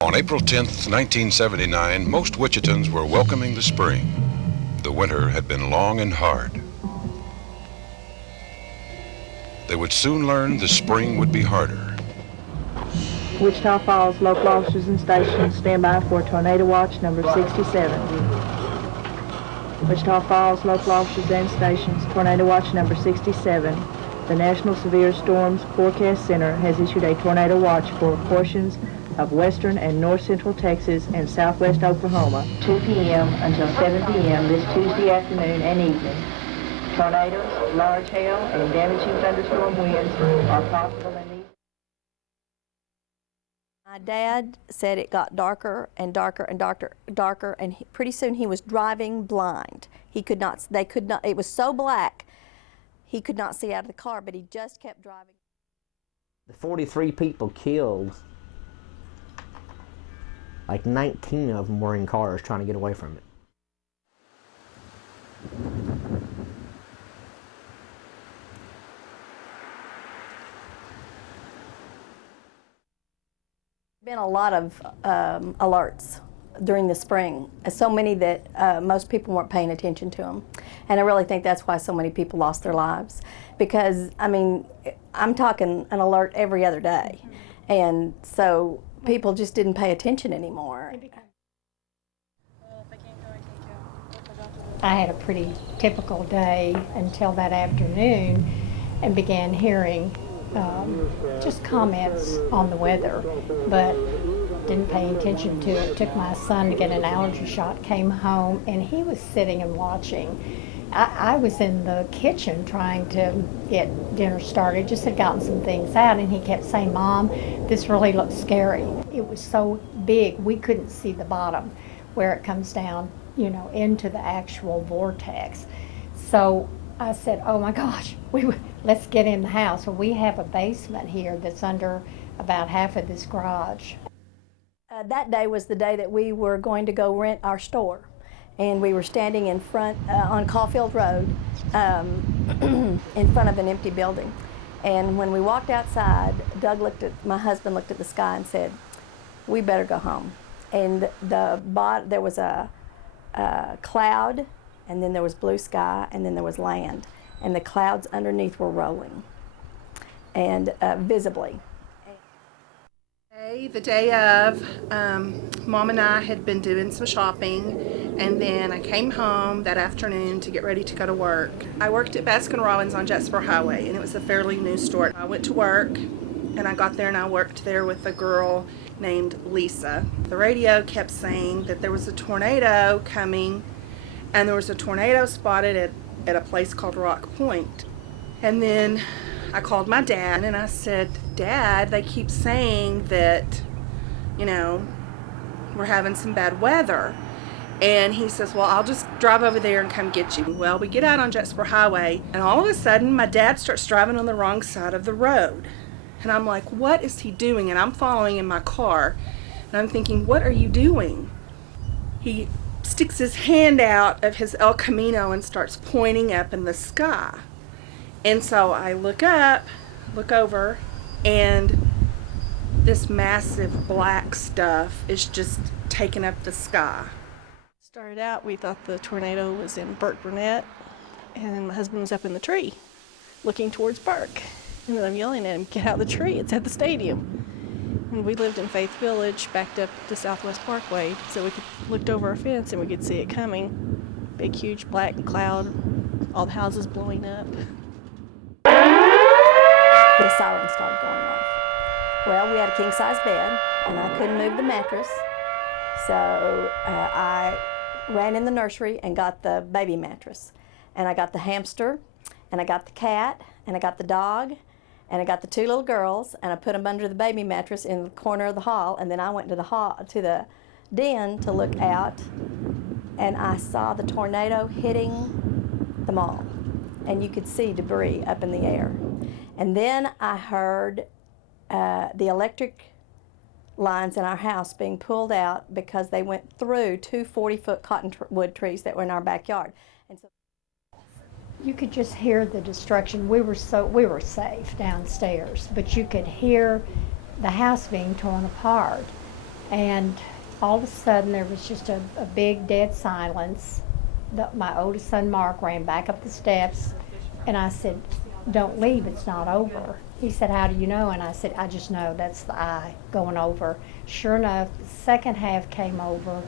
On April 10th, 1979, most Wichitans were welcoming the spring. The winter had been long and hard. They would soon learn the spring would be harder. Wichita Falls local officers and stations stand by for tornado watch number 67. Wichita Falls local officers and stations, tornado watch number 67. The National Severe Storms Forecast Center has issued a tornado watch for portions of western and north central Texas and southwest Oklahoma, 2 p.m. until 7 p.m. this Tuesday afternoon and evening. Tornadoes, large hail, and damaging thunderstorm winds are possible in these. My dad said it got darker and darker and darker, and pretty soon he was driving blind. It was so black, he could not see out of the car, but he just kept driving. The 43 people killed, like 19 of them were in cars trying to get away from it. Been a lot of alerts during the spring, so many that most people weren't paying attention to them. And I really think that's why so many people lost their lives. Because, I mean, I'm talking an alert every other day. And so people just didn't pay attention anymore. I had a pretty typical day until that afternoon and began hearing just comments on the weather, but didn't pay attention to it. Took my son to get an allergy shot, came home, and he was sitting and watching. I was in the kitchen trying to get dinner started, just had gotten some things out, and he kept saying, "Mom, this really looks scary." It was so big, we couldn't see the bottom where it comes down, you know, into the actual vortex. So I said, "Oh my gosh, let's get in the house." Well, we have a basement here that's under about half of this garage. That day was the day that we were going to go rent our store. And we were standing in front, on Caulfield Road, in front of an empty building. And when we walked outside, my husband looked at the sky and said, "We better go home." And there was a cloud, and then there was blue sky, and then there was land. And the clouds underneath were rolling, and visibly. The day of, Mom and I had been doing some shopping, and then I came home that afternoon to get ready to go to work. I worked at Baskin-Robbins on Jetsboro Highway, and it was a fairly new store. I went to work, and I got there, and I worked there with a girl named Lisa. The radio kept saying that there was a tornado coming, and there was a tornado spotted at a place called Rock Point. And then I called my dad and I said, "Dad, they keep saying that, you know, we're having some bad weather." And he says, "Well, I'll just drive over there and come get you." Well, we get out on Jetsboro Highway, and all of a sudden my dad starts driving on the wrong side of the road. And I'm like, "What is he doing?" And I'm following in my car, and I'm thinking, "What are you doing?" He sticks his hand out of his El Camino and starts pointing up in the sky. And so I look over, and this massive black stuff is just taking up the sky. Started out, we thought the tornado was in Burke Burnett, and my husband was up in the tree looking towards Burke. And then I'm yelling at him, "Get out of the tree, it's at the stadium." And we lived in Faith Village, backed up to Southwest Parkway, so we looked over our fence and we could see it coming. Big, huge black cloud, all the houses blowing up. The siren started going off. Well, we had a king-size bed, and I couldn't move the mattress, so I ran in the nursery and got the baby mattress. And I got the hamster, and I got the cat, and I got the dog, and I got the two little girls, and I put them under the baby mattress in the corner of the hall, and then I went to the den to look out, and I saw the tornado hitting the mall, and you could see debris up in the air. And then I heard the electric lines in our house being pulled out because they went through two 40-foot cottonwood trees that were in our backyard. And so You could just hear the destruction. We were safe downstairs, but you could hear the house being torn apart. And all of a sudden there was just a big dead silence. My oldest son Mark ran back up the steps, and I said, "Don't leave, it's not over." He said, "How do you know?" And I said, "I just know that's the eye going over." Sure enough, the second half came over,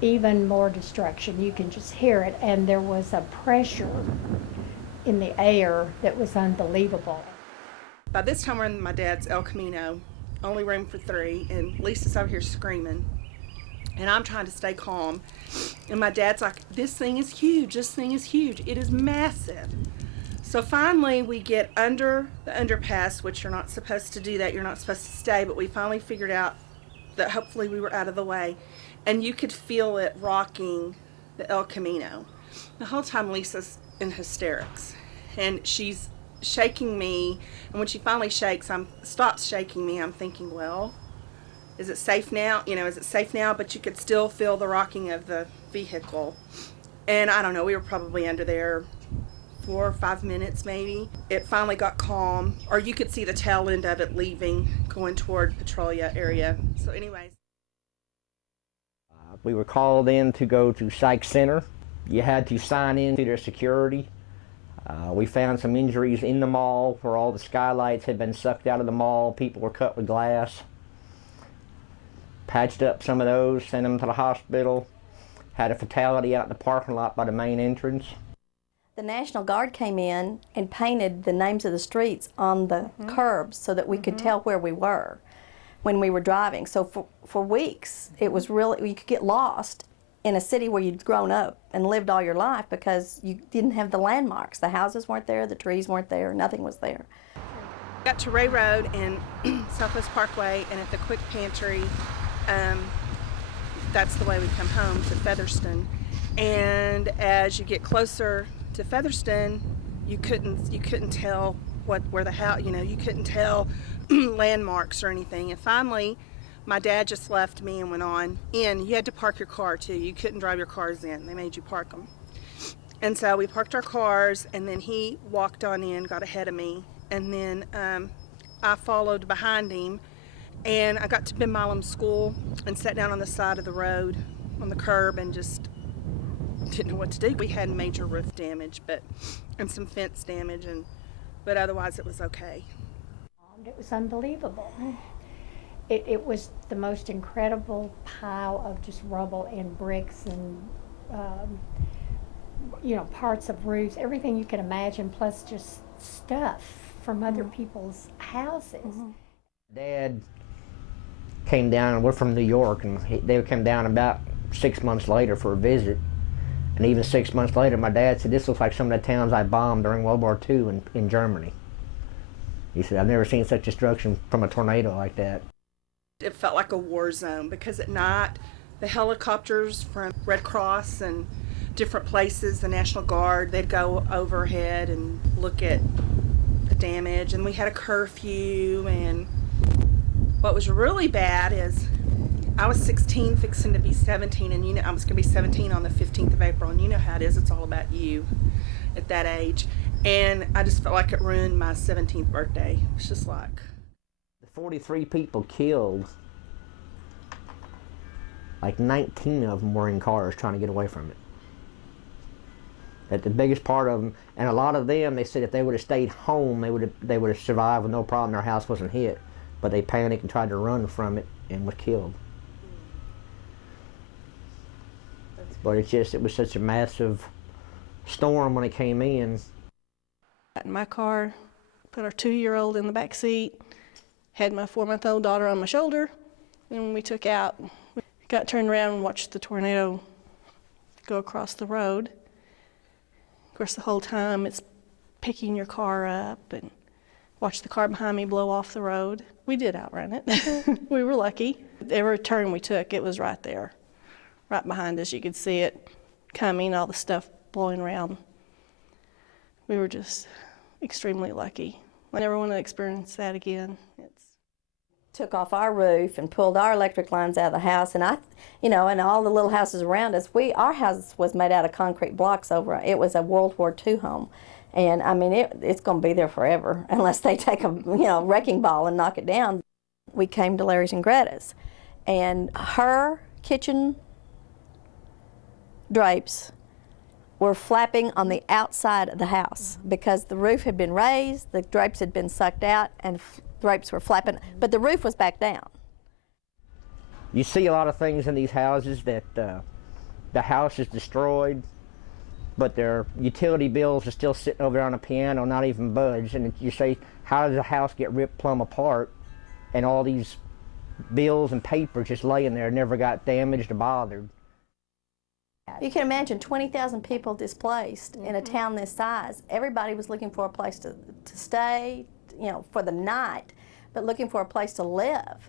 even more destruction. You can just hear it, and there was a pressure in the air that was unbelievable. By this time we're in my dad's El Camino, only room for 3, and Lisa's over here screaming. And I'm trying to stay calm. And my dad's like, "This thing is huge, this thing is huge. It is massive." So finally we get under the underpass, which you're not supposed to do that, you're not supposed to stay, but we finally figured out that hopefully we were out of the way. And you could feel it rocking the El Camino. The whole time Lisa's in hysterics. And she's shaking me, and when she finally stops shaking me, I'm thinking, well, is it safe now? Is it safe now? But you could still feel the rocking of the vehicle. And I don't know, we were probably under there 4 or 5 minutes maybe. It finally got calm, or you could see the tail end of it leaving, going toward Petrolia area. So anyways. We were called in to go to Psych Center. You had to sign in to their security. We found some injuries in the mall where all the skylights had been sucked out of the mall. People were cut with glass. Patched up some of those, sent them to the hospital. Had a fatality out in the parking lot by the main entrance. The National Guard came in and painted the names of the streets on the curbs so that we could tell where we were when we were driving. So for weeks, it was really, you could get lost in a city where you'd grown up and lived all your life because you didn't have the landmarks. The houses weren't there, the trees weren't there, nothing was there. Got to Ray Road and Southwest Parkway, and at the Quick Pantry, that's the way we come home to Featherston. And as you get closer to Featherston, you couldn't tell where the house, you couldn't tell landmarks or anything. And finally, my dad just left me and went on in. You had to park your car too. You couldn't drive your cars in. They made you park them. And so we parked our cars, and then he walked on in, got ahead of me, and then I followed behind him, and I got to Ben Milam's school and sat down on the side of the road on the curb and just didn't know what to do. We had major roof damage, and some fence damage, but otherwise it was okay. It was unbelievable. It was the most incredible pile of just rubble and bricks and parts of roofs, everything you could imagine, plus just stuff from other people's houses. Dad came down, and we're from New York, and they came down about 6 months later for a visit. And even 6 months later, my dad said, "This looks like some of the towns I bombed during World War II in Germany." He said, "I've never seen such destruction from a tornado like that." It felt like a war zone because at night, the helicopters from Red Cross and different places, the National Guard, they'd go overhead and look at the damage. And we had a curfew, and what was really bad is I was 16, fixing to be 17, and I was going to be 17 on the 15th of April, and you know how it is, it's all about you at that age. And I just felt like it ruined my 17th birthday. It's just like... The 43 people killed, like 19 of them were in cars trying to get away from it. That the biggest part of them, and a lot of them, they said if they would have stayed home, they would have survived with no problem. Their house wasn't hit, but they panicked and tried to run from it and were killed. But it was such a massive storm when it came in. Got in my car, put our 2-year-old in the back seat, had my 4-month-old daughter on my shoulder, and when we took out, we got turned around and watched the tornado go across the road. Of course, the whole time it's picking your car up, and watched the car behind me blow off the road. We did outrun it. We were lucky. Every turn we took, it was right there, right behind us. You could see it coming, all the stuff blowing around. We were just extremely lucky. I never want to experience that again. Took off our roof and pulled our electric lines out of the house, and and all the little houses around us. Our house was made out of concrete blocks over. It was a World War II home, and I mean it's going to be there forever unless they take a wrecking ball and knock it down. We came to Larry's and Greta's, and her kitchen drapes were flapping on the outside of the house because the roof had been raised, the drapes had been sucked out, and drapes were flapping, but the roof was back down. You see a lot of things in these houses that the house is destroyed, but their utility bills are still sitting over there on a piano, not even budged. And you say, how does a house get ripped plumb apart and all these bills and papers just laying there, never got damaged or bothered? You can imagine 20,000 people displaced in a town this size. Everybody was looking for a place to stay, you know, for the night, but looking for a place to live.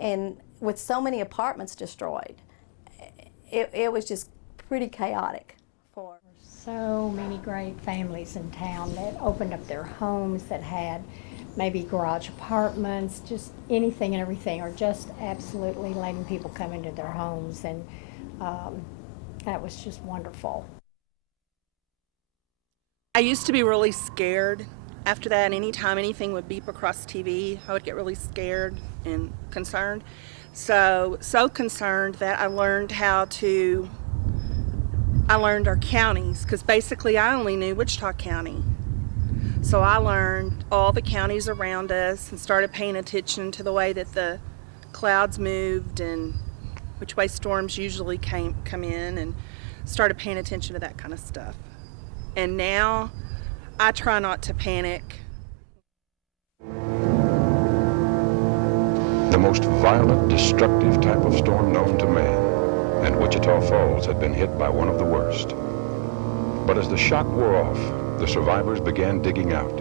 And with so many apartments destroyed, it was just pretty chaotic. So many great families in town that opened up their homes, that had maybe garage apartments, just anything and everything, or just absolutely letting people come into their homes, and that was just wonderful. I used to be really scared. After that, anytime anything would beep across TV, I would get really scared and concerned. So concerned that I learned our counties, because basically I only knew Wichita County. So I learned all the counties around us and started paying attention to the way that the clouds moved and which way storms usually come in, and started paying attention to that kind of stuff. And now I try not to panic. The most violent, destructive type of storm known to man, and Wichita Falls had been hit by one of the worst. But as the shock wore off, the survivors began digging out,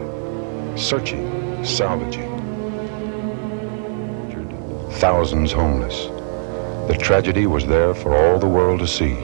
searching, salvaging. Thousands homeless. The tragedy was there for all the world to see.